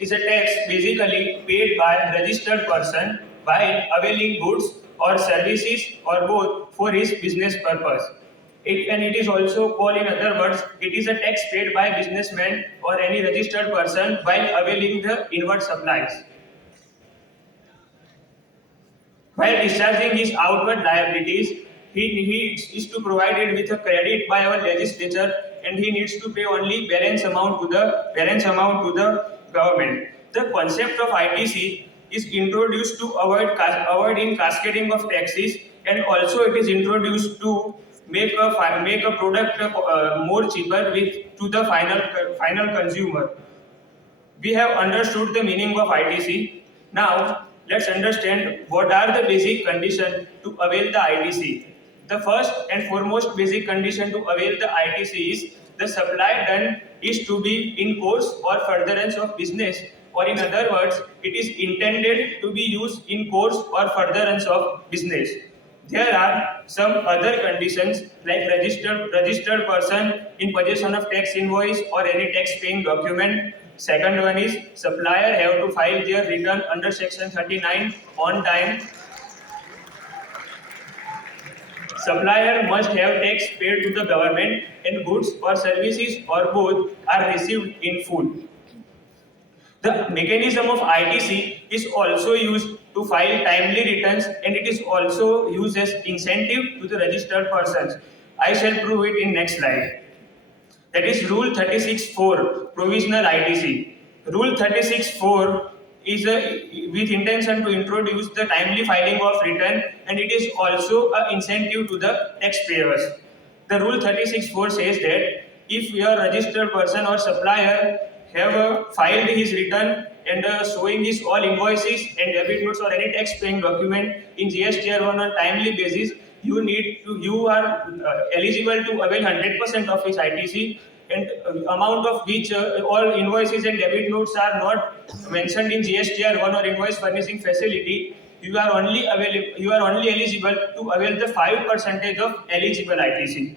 is a tax basically paid by a registered person while availing goods or services or both for his business purpose. It is also called, in other words, it is a tax paid by businessman or any registered person while availing the inward supplies. While discharging his outward liabilities, he is to provide it with a credit by our legislature, and he needs to pay only balance amount to the government. The concept of ITC is introduced to avoid in cascading of taxes, and also it is introduced to make a product more cheaper to the final consumer. We have understood the meaning of ITC. Now, let's understand what are the basic conditions to avail the ITC. The first and foremost basic condition to avail the ITC is the supply done is to be in course or furtherance of business, or in other words, it is intended to be used in course or furtherance of business. There are some other conditions like registered person in possession of tax invoice or any tax paying document. Second one is supplier have to file their return under section 39 on time. Supplier must have tax paid to the government, and goods or services or both are received in full. The mechanism of ITC is also used to file timely returns, and it is also used as incentive to the registered persons. I shall prove it in next slide. That is Rule 36.4, Provisional ITC. Rule 36.4 is with intention to introduce the timely filing of return, and it is also an incentive to the taxpayers. The Rule 36.4 says that if your registered person or supplier have filed his return and showing his all invoices and debit notes or any tax paying document in GSTR 1 on timely basis, you are eligible to avail 100% of his ITC, and amount of which all invoices and debit notes are not mentioned in GSTR 1 or invoice furnishing facility. You are only eligible to avail the 5% of eligible ITC.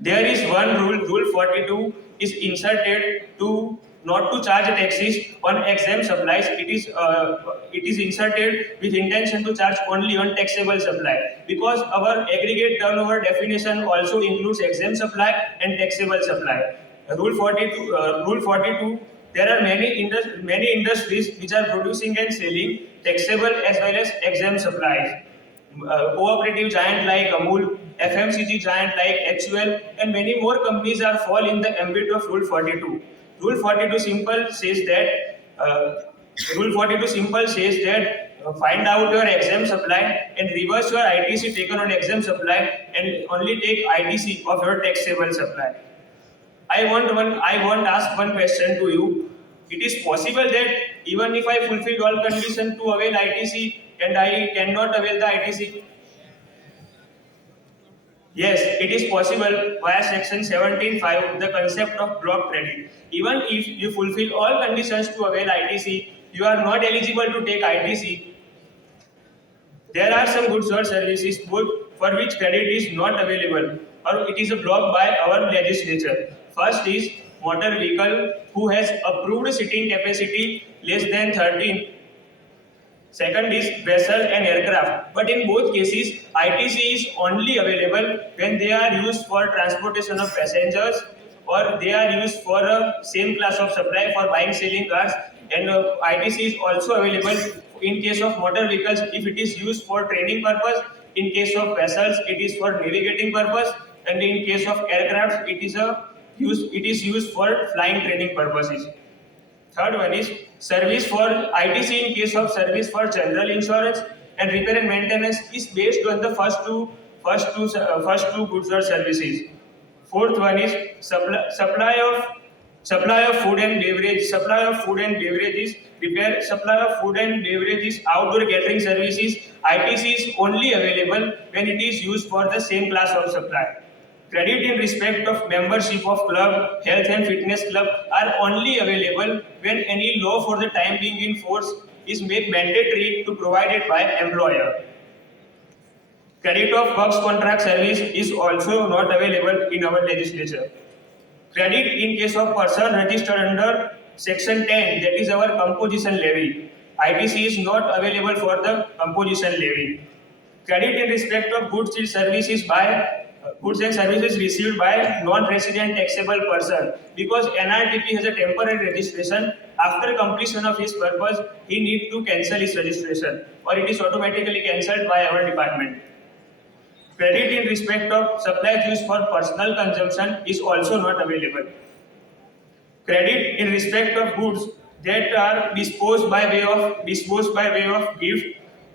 There is one rule, Rule 42 is inserted to not to charge taxes on exempt supplies. It is inserted with intention to charge only on taxable supply, because our aggregate turnover definition also includes exempt supply and taxable supply. Rule 42. There are many industries which are producing and selling taxable as well as exempt supplies. Cooperative giant like Amul, FMCG giant like HUL, and many more companies are fall in the ambit of Rule 42. Rule 42 simple says that find out your exempt supply and reverse your ITC taken on exempt supply and only take ITC of your taxable supply. I want ask one question to you. It is possible that even if I fulfill all conditions to avail ITC and I cannot avail the ITC? Yes, it is possible via section 17.5, the concept of block credit. Even if you fulfill all conditions to avail ITC, you are not eligible to take ITC. There are some goods or services both for which credit is not available or it is a block by our legislature. First is motor vehicle who has approved sitting capacity less than 13. Second is vessel and aircraft. But in both cases, ITC is only available when they are used for transportation of passengers or they are used for a same class of supply for buying selling cars, and ITC is also available in case of motor vehicles if it is used for training purpose. In case of vessels, it is for navigating purpose, and in case of aircraft, it is used for flying training purposes. Third one is service for ITC in case of service for general insurance and repair and maintenance is based on the first two goods or services. Fourth one is supply of food and beverage. Supply of food and beverages, repair, supply of food and beverages, outdoor catering services. ITC is only available when it is used for the same class of supply. Credit in respect of membership of club, health and fitness club are only available when any law for the time being in force is made mandatory to provided by employer. Credit of works contract service is also not available in our legislature. Credit in case of person registered under section 10, that is our composition levy. ITC is not available for the composition levy. Credit in respect of goods and services received by non-resident taxable person, because NRTP has a temporary registration. After completion of his purpose, he need to cancel his registration, or it is automatically cancelled by our department. Credit in respect of supplies used for personal consumption is also not available. Credit in respect of goods that are disposed by way of gift,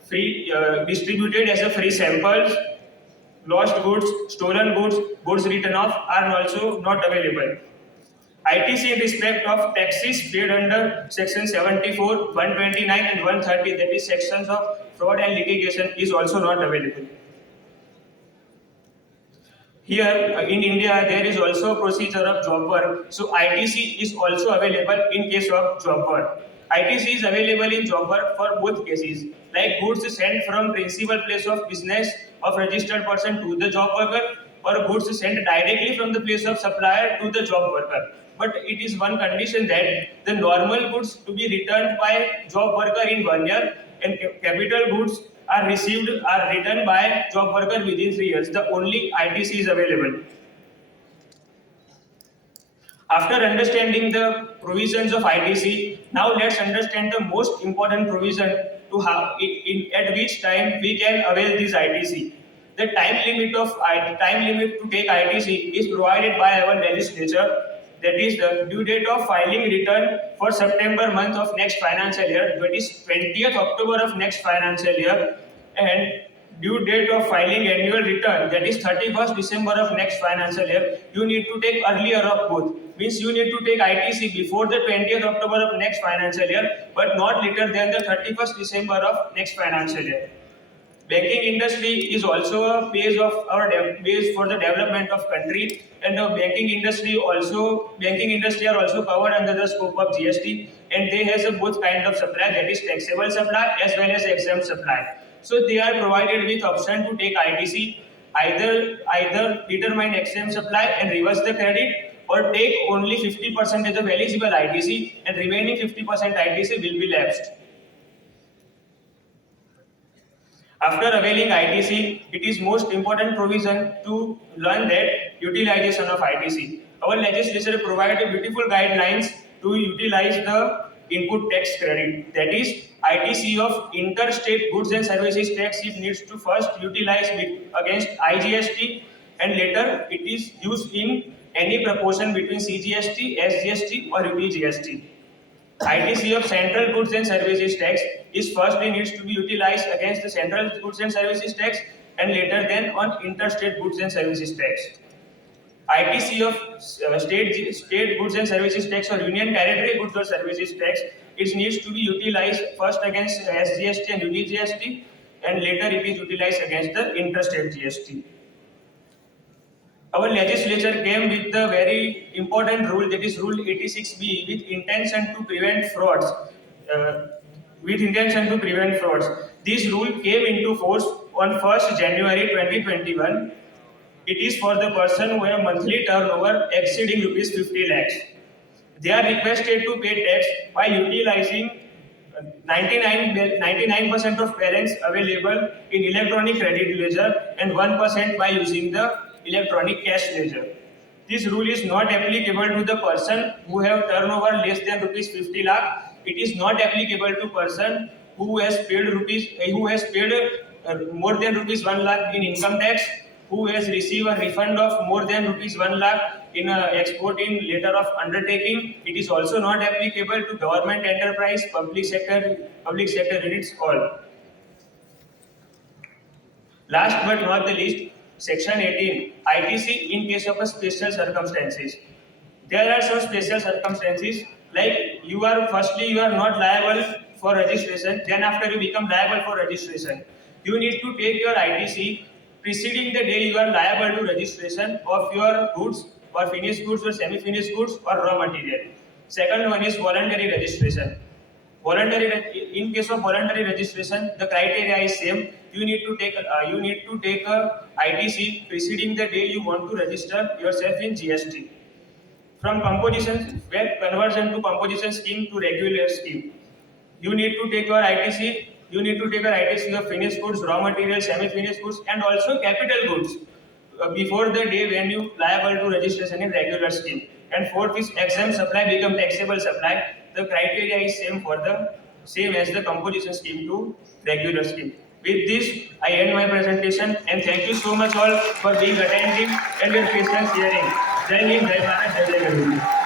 free distributed as a free samples, lost goods, stolen goods, goods written off are also not available. ITC in respect of taxes paid under section 74, 129 and 130, that is sections of fraud and litigation, is also not available. Here in India, there is also a procedure of job work. So ITC is also available in case of job work. ITC is available in job work for both cases, like goods sent from principal place of business of registered person to the job worker, or goods sent directly from the place of supplier to the job worker. But it is one condition that the normal goods to be returned by job worker in 1 year, and capital goods are returned by job worker within 3 years. The only ITC is available. After understanding the provisions of ITC, now let's understand the most important provision to how at which time we can avail this ITC. The time limit to take ITC is provided by our legislature. That is the due date of filing return for September month of next financial year. That is 20th October of next financial year, and due date of filing annual return, that is 31st December of next financial year. You need to take earlier of both. Means you need to take ITC before the 20th October of next financial year, but not later than the 31st December of next financial year. Banking industry is also a base for the development of country, and the banking industry are also covered under the scope of GST, and they has a both kind of supply, that is taxable supply as well as exempt supply. So they are provided with option to take ITC, either determine exempt supply and reverse the credit, or take only 50% of eligible ITC and remaining 50% ITC will be lapsed. After availing ITC, it is most important provision to learn that utilization of ITC. Our legislature provided beautiful guidelines to utilize the input tax credit. That is, ITC of interstate goods and services tax, it needs to first utilize against IGST, and later it is used in any proportion between CGST, SGST or UTGST. ITC of central goods and services tax is firstly needs to be utilized against the central goods and services tax, and later then on interstate goods and services tax. ITC of state goods and services tax or union territory goods or services tax, it needs to be utilized first against SGST and UTGST, and later it is utilized against the interstate GST. Our legislature came with the very important rule, that is Rule 86B, with intention to prevent frauds. This rule came into force on 1st January 2021. It is for the person who have monthly turnover exceeding rupees 50 lakhs. They are requested to pay tax by utilizing 99% of balance available in electronic credit ledger and 1% by using the electronic cash ledger. This rule is not applicable to the person who have turnover less than rupees 50 lakh. It is not applicable to person who has paid more than rupees 1 lakh in income tax, who has received a refund of more than rupees 1 lakh in export in letter of undertaking. It is also not applicable to government enterprise, public sector units all. Last but not the least, Section 18, ITC in case of a special circumstances. There are some special circumstances, like you are not liable for registration, then after you become liable for registration, you need to take your ITC preceding the day you are liable to registration of your goods or finished goods or semi-finished goods or raw material. Second one is voluntary registration. In case of voluntary registration, the criteria is same. You need to take a ITC preceding the day you want to register yourself in GST. from composition, where conversion to composition scheme to regular scheme. You need to take your ITC, of finished goods, raw materials, semi-finished goods, and also capital goods before the day when you liable to registration in regular scheme. And fourth is exempt supply become taxable supply. The criteria is same as the composition scheme to regular scheme. With this, I end my presentation and thank you so much all for being attentive and your patience hearing. Jai Hind, Jai Bharat, Jai Jai Guru.